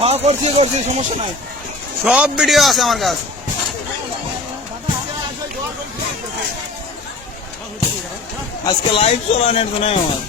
হ্যাঁ করছি সমস্যা নাই, সব ভিডিও আছে আমার কাছে। আজকে লাইভ চলানোর জন্য আমার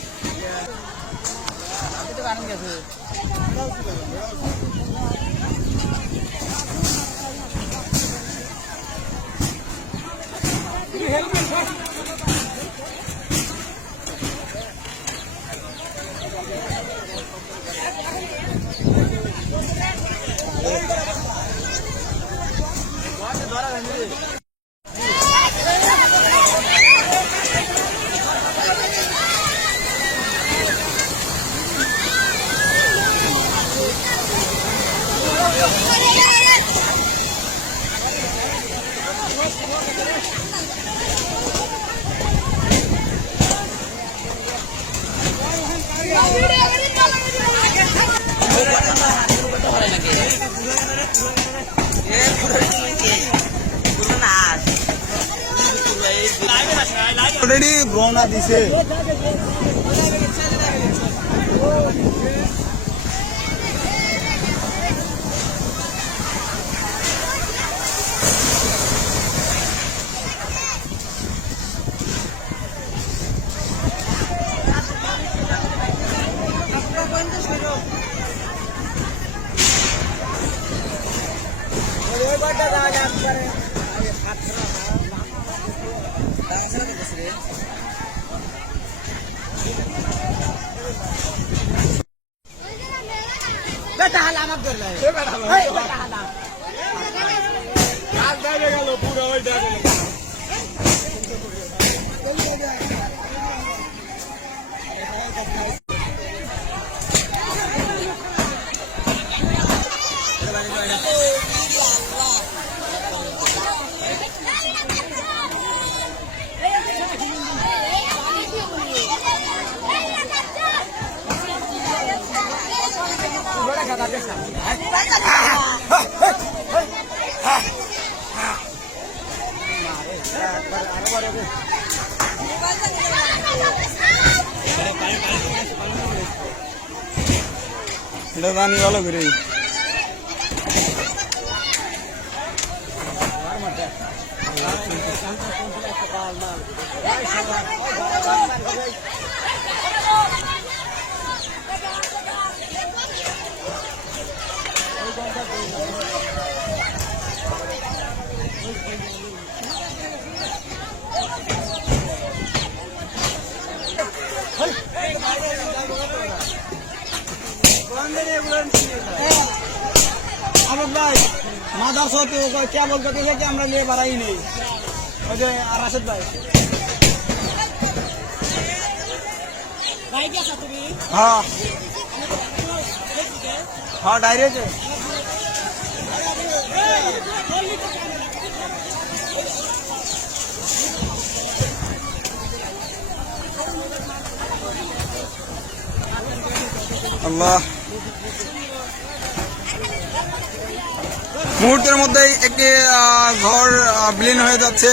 অলরেডি রওনা দিছে। এটা জানি ভালো করে माधव सोते क्या बोलते थे कि हमरा लिए भरा ही नहीं राशिद भाई हाँ हाँ डायरेक्ट अल्लाह মুহূর্তের মধ্যে একটি ঘর বিলীন হয়ে যাচ্ছে।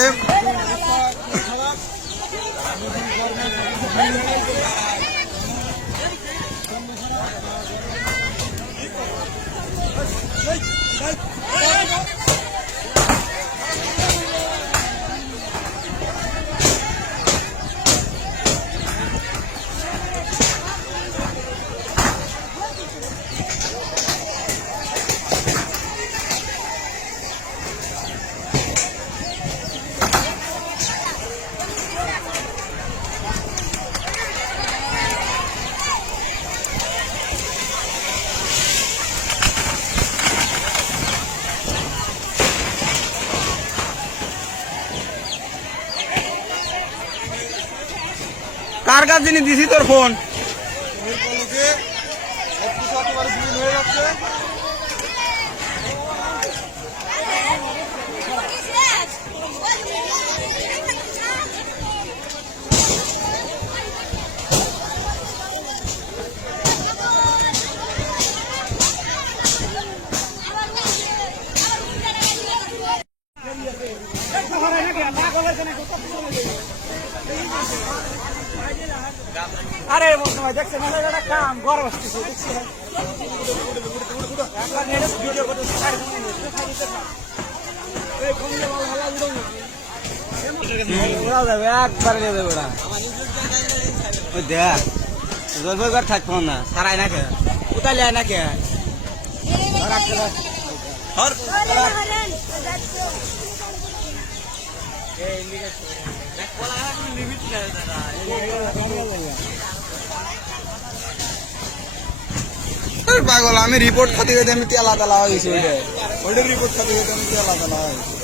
কার কাছে যিনি দিছি তোর ফোন আরে ভাই দেখছেন একটা কাম গরম আসতেছে দেখছি দেখ থাকবো না সারাই না কে কোথায় না কে পাগল আমি রিপোর্ট খাতে গেতে আমি তেলা তেলা হয়েছি ওইটা রিপোর্ট খাতে গেতে আমি তেলা তেলা হয়েছি